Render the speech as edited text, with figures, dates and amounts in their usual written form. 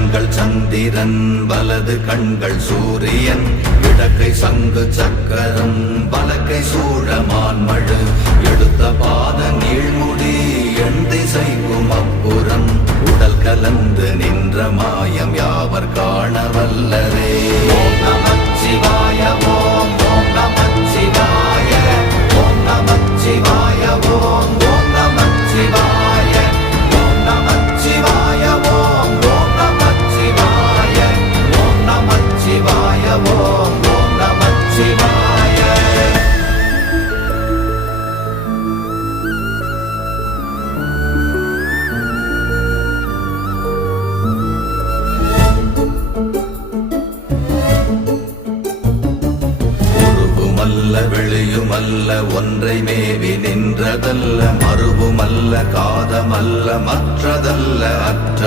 கண்கள் சந்திரன் வலது கண்கள் சூரியன் இடக்கை சங்கு சக்கரம் வலக்கை சூழமான்மழு எடுத்த பாத நீழ்முடி எண் திசைக்கும் அப்புறம் உடல் கலந்து நின்ற மாயம் யாவர் காண வல்லரே. ஓம் நமச்சிவாய ஓம் ஓம் நமச்சிவாய ஓம் நமச்சிவாய ஓம் ஓம் நமச்சிவாய ஓம் நமச்சிவாய ஓம் ஓம் நமச்சிவாய ஓம் நமச்சிவாய ஓம் ஓம் நமச்சிவாய. உருவுமல்ல வெளியுமல்ல ஒன்றை மேவி நின்றதல்ல மறுவுமல்ல காதமல்ல மற்றதல்ல அற்ற